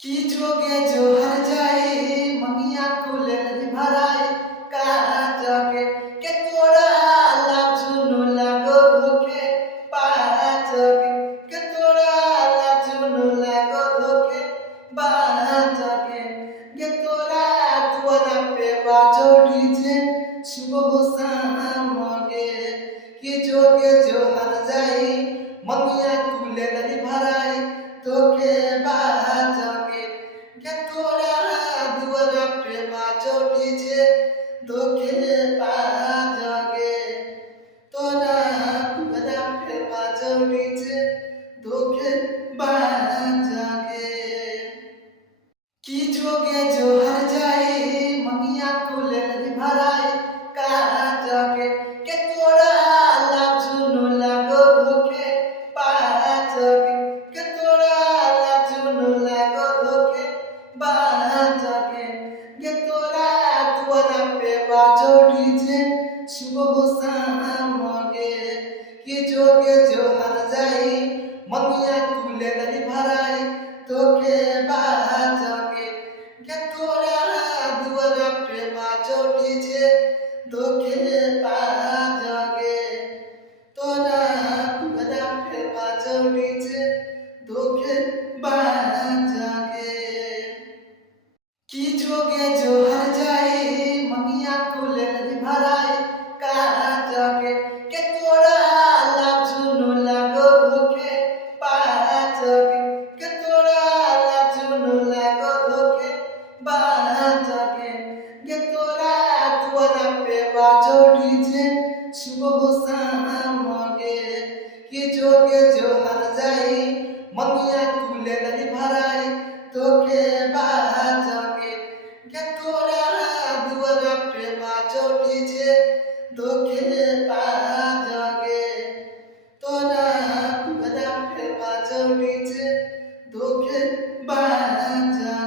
की जोगे जोहर जाए ममिया कुलेर भराए कहा जाके के तोरा लाजुनो लागो धोखे पा जाके के तोरा लाजुनो लागो धोखे बा जाके के तोरा तुअरा पे बाजो डीजे सुबह शाम गे की जोगे जोहर जाए ममिया कुलेर भराए तोके बाजोगे के तोरा दुआरा पे बाजो डीजे तोके बाजोगे तोरा दुआरा पे बाजो डीजे तोके बाजोगे की जोगे जोहर जाए ममिया कुलेर भराए कहा जाके के तोरा लाजुनो लागो धोखे पा जाके के तोरा लाजुनो लागो धोखे बा जाके के तोरा तुअरा पे बाजो डीजे सुबह शाम गे के जोगे जोहर जाए ममिया कुलेर भराए तोके बाजोगे के तोरा दुआरा पे बाजो डीजे तोके बाजोगे तोरा दुआरा पे बाजो डीजे तोके बाजोगे की जोगे जोहर जाए ममिया कुलेर भराए कहा जाके के तोरा लाजुनो लागो धोखे पा जाके के तोरा लाजुनो लागो धोखे बा जाके के तोरा तुअरा पे बाजो डीजे सुबह शाम गे के जोगे जोहर जाए ममिया कुलेर भराए तोके बाजोगे के तोरा दुआरा पे बाजो डीजे तोके बाजोगे तोरा दुआरा पे बाजो डीजे तोके बाजोगे।